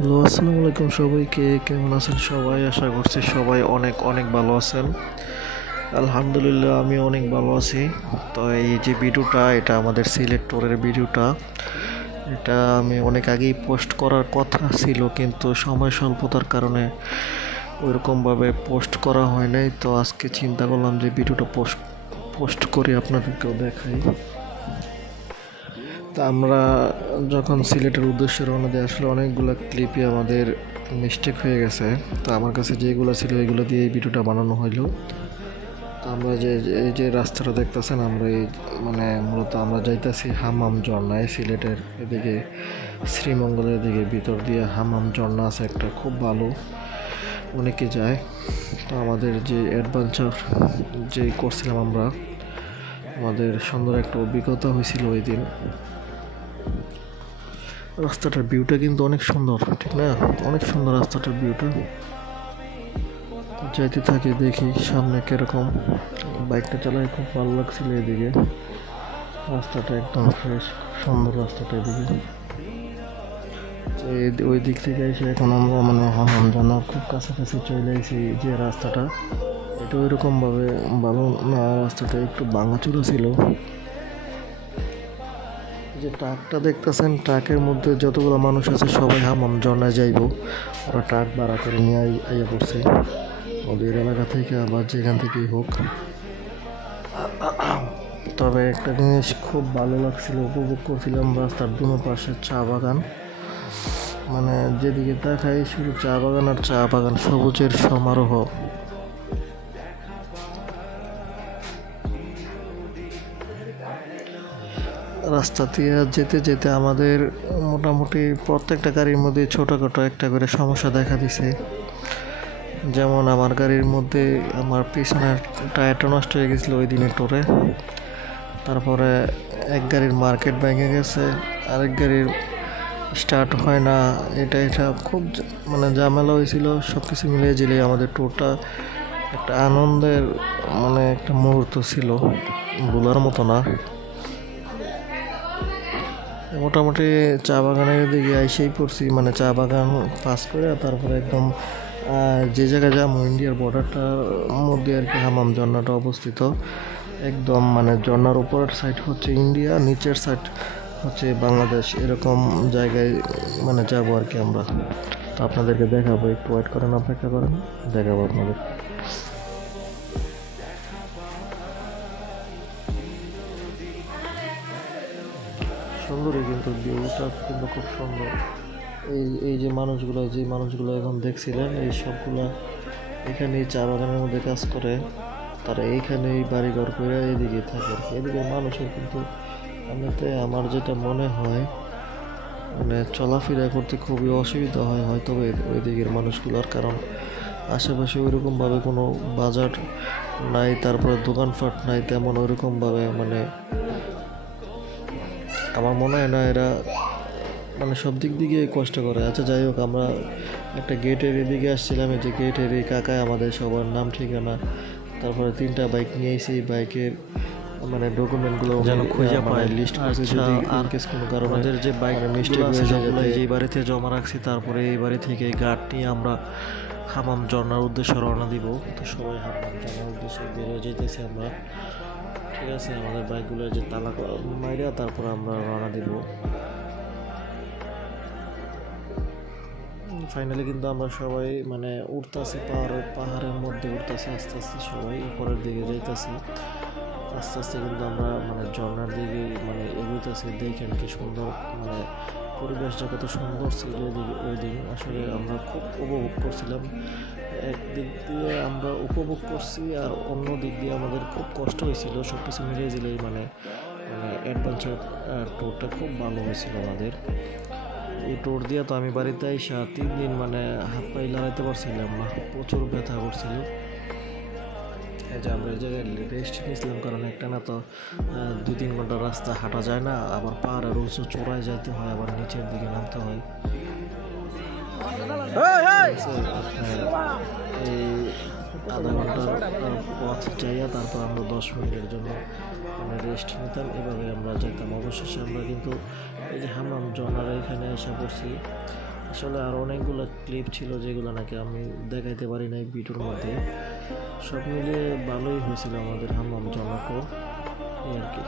Hello, আসসালামু আলাইকুম সবাইকে। কেমন আছেন সবাই? আশা করছি সবাই অনেক অনেক ভালো আছেন। আলহামদুলিল্লাহ, আমি অনেক ভালো আছি। তো এই যে ভিডিওটা, এটা আমাদের সিলেট ট্যুরের ভিডিওটা। এটা আমি অনেক আগেই পোস্ট করার কথা ছিল, কিন্তু সময় স্বল্পতার কারণে ওইরকমভাবে পোস্ট করা হয় নাই। তো আজকে চিন্তা করলাম যে ভিডিওটা পোস্ট করে আপনাদেরকেও দেখাই। তা আমরা যখন সিলেটের উদ্দেশ্যে রওনা দিয়ে আসলে অনেকগুলো ক্লিপই আমাদের মিস্টেক হয়ে গেছে। তো আমার কাছে যেগুলো ছিল এগুলো দিয়ে এই ভিডিওটা বানানো হইলো। তো আমরা এই যে রাস্তাটা দেখতেছেন, আমরা এই মূলত আমরা যাইতেছি হামাম ঝর্ণায়। সিলেটের এদিকে শ্রীমঙ্গলের দিকে ভিতর দিয়ে হামাম ঝর্ণা আছে একটা, খুব ভালো, অনেকে যায়। তো আমাদের যে অ্যাডভেঞ্চার যে করছিলাম আমরা, আমাদের সুন্দর একটা অভিজ্ঞতা হয়েছিল ওই দিন। রাস্তাটার ভিউটা কিন্তু অনেক সুন্দর, ঠিক না? অনেক সুন্দর রাস্তাটার ভিউটা। যাইতে থাকি, দেখি সামনে কিরকম। বাইকটা চালাই খুব ভালো লাগছিল। এদিকে রাস্তাটা একদম ফ্রেশ, সুন্দর রাস্তাটা এদিকে। ওই দিক থেকে এসে এখন আমরা হামাম ঝর্ণার খুব কাছাকাছি চলে এসেছি। যে রাস্তাটা, এটা ওইরকমভাবে ভালো না, রাস্তাটা একটু ভাঙাচুরা ছিল। যে ট্রাকটা দেখতেছেন, ট্রাকের মধ্যে যতগুলো মানুষ আছে সবাই হামাম ঝর্ণায় যাইব। ওরা ট্রাক ভাড়া করে নিয়ে আইয়া পড়ছে ওদের এলাকা থেকে, আবার যেখান থেকেই হোক। তবে একটা জিনিস খুব ভালো লাগছিল, উপভোগ করছিলাম রাস্তার দুনো পাশে চা বাগান। যেদিকে তাকাই শুধু চা বাগান আর চা বাগান, সবুজের সমারোহ। রাস্তা দিয়ে যেতে যেতে আমাদের মোটামুটি প্রত্যেকটা গাড়ির মধ্যে ছোটোখাটো একটা করে সমস্যা দেখা দিছে। যেমন আমার গাড়ির মধ্যে আমার পিছনের টায়ারটা নষ্ট হয়ে গেছিলো ওই দিনের ট্যুরে। তারপরে এক গাড়ির মার্কেট ভেঙে গেছে, আরেক গাড়ির স্টার্ট হয় না। এটা খুব ঝামেলা হয়েছিল। সব কিছু মিলিয়ে জিলে আমাদের ট্যুরটা একটা আনন্দের একটা মুহূর্ত ছিল, ভোলার মতো না। মোটামুটি চা বাগানের দিকে আইসেই পড়ছি, চা বাগান পাস করে তারপরে একদম যে জায়গায় যাবো, ইন্ডিয়ার বর্ডারটার মধ্যে আর কি হামাম ঝর্ণাটা অবস্থিত। একদম ঝর্ণার উপরের সাইড হচ্ছে ইন্ডিয়া, নিচের সাইড হচ্ছে বাংলাদেশ। এরকম জায়গায় যাবো আর কি আমরা। তো আপনাদেরকে দেখাবো, একটু ওয়েট করেন, অপেক্ষা করেন, দেখাবো আপনাদের। সুন্দরই, কিন্তু ভিউটা কিন্তু খুব সুন্দর। এই যে মানুষগুলো এখন দেখছিলেন, এই সবগুলা এখানেই চা বাগানের মধ্যে কাজ করে। তারা এইখানেই বাড়িঘর করে এদিকে থাকে আর কি। এদিকে মানুষের কিন্তু এমনিতে আমার যেটা মনে হয় চলাফেরা করতে খুবই অসুবিধা হয় হয়তো ওই দিকের মানুষগুলোর, কারণ আশেপাশে ওইরকমভাবে কোনো বাজার নাই, তারপরে দোকানপাট নাই তেমন ওইরকমভাবে। আমার মনে হয় না এরা সব দিক দিকে কষ্ট করে। আচ্ছা, যাই হোক, আমরা একটা গেটের এদিকে আসছিলাম। এই যে গেটের এই কাকায় আমাদের সবার নাম ঠিকানা, তারপরে 3টা বাইক নিয়ে এসে বাইকের ডকুমেন্টগুলো যেন খুঁজে পায়, লিস্ট করছে। যদি ইনকেস কোনো কারণে আমাদের যে বাইক মিস্টেক হয়ে যায়, যে বাড়িতে জমা রাখছি, তারপরে এই বাড়ি থেকে গার্ড নিয়ে আমরা হামাম ঝর্ণার উদ্দেশ্যে রওনা দিব। তো সবাই হামাম ঝর্ণার উদ্দেশ্যে বেরোয় যেতেছি আমরা। ঠিক আছে, আমাদের বাইকগুলোর যে তালা মাইরা তারপর আমরা রওনা দিব। ফাইনালি কিন্তু আমরা সবাই উঠতেছি, পাহাড়ের মধ্যে উঠতেছি আস্তে আস্তে, সবাই উপরের দিকে যাইতেছি আস্তে আস্তে। কিন্তু আমরা ঝর্ণার দিকে এগোইতেছি। দেখেন কি সুন্দর, পরিবেশটা কত সুন্দর ছিল ওই দিন। আসলে আমরা খুব উপভোগ করছিলাম। একদিক দিয়ে আমরা উপভোগ করছি, আর অন্য দিক দিয়ে আমাদের খুব কষ্ট হয়েছিল। সব কিছু মিলিয়ে দিলে অ্যাডভেঞ্চার ট্যুরটা খুব ভালো হয়েছিল আমাদের। এই ট্যুর দিয়ে তো আমি বাড়িতে আইসা 3 দিন হাত পায়ে লড়াইতে পারছিলাম না, প্রচুর ব্যথা করছিল। এই যে আমরা এই জায়গায় রেস্ট নিয়েছিলাম, কারণ একটা না তো 2-3 ঘন্টা রাস্তা হাঁটা যায় না, আবার পাহাড়ের উঁচু চূড়ায় যাইতে হয়, আবার নিচের দিকে নামতে হয়। এই আধা ঘন্টার পথ যাইয়া তারপর আমরা 10 মিনিটের জন্য রেস্ট নিতাম, এভাবে আমরা যেতাম। অবশেষে আমরা কিন্তু এই যে হামাম ঝর্ণার এখানে এসে পড়ছি। আসলে আরও অনেকগুলো ক্লিপ ছিল যেগুলো নাকি আমি দেখাইতে পারি নাই ভিডিওর মধ্যে। সব মিলিয়ে ভালোই হয়েছিল আমাদের হাম্মাম ঝর্ণা ট্যুর, এই আর কি।